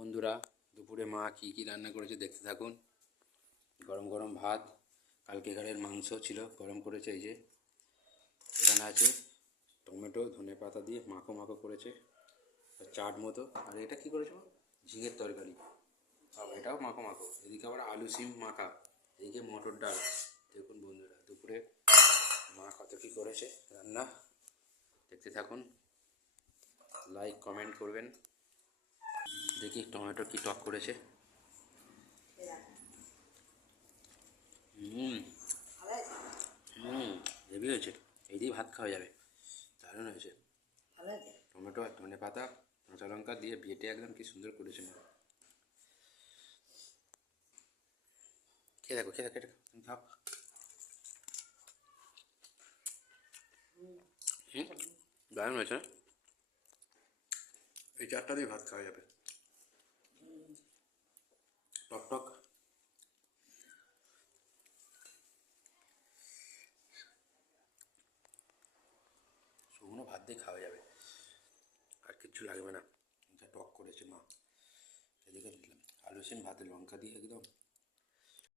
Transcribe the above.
বন্ধুরা, দুপুরে মা কী কী রান্না করেছে দেখতে থাকুন। গরম গরম ভাত, কালকেকারের মাংস ছিল, গরম করেছে। এই যে এখানে আছে টমেটো ধনে পাতা দিয়ে মাখো মাখো করেছে, চাট মতো। আর এটা কী করেছো? ঝিঙের তরকারি, এটাও মাখো মাখো। এদিকে আবার আলু সিম মাখা, এদিকে মটর ডাল। দেখুন বন্ধুরা, দুপুরে মা কত কী করেছে রান্না, দেখতে থাকুন। লাইক কমেন্ট করবেন। দেখি টমেটো কি টক করেছে। হুম হেভি হয়েছে। এই দিয়ে ভাত খাওয়া যাবে, দারুণ হয়েছে। টমেটো আর ধনে পাতা কাঁচা লঙ্কা দিয়ে বেটে একদম কি সুন্দর করেছে মা। খেয়ে দেখো, খেয়ে দেখো, তুমি খাও। দারুণ হয়েছে। এই চারটা দিয়ে ভাত খাওয়া যাবে, টক টক। শুকনো ভাত দিয়ে খাওয়া যাবে, আর কিচ্ছু লাগবে না। যা টক করেছে মা। এদিকে আলু সিম ভাতে লঙ্কা দিয়ে একদম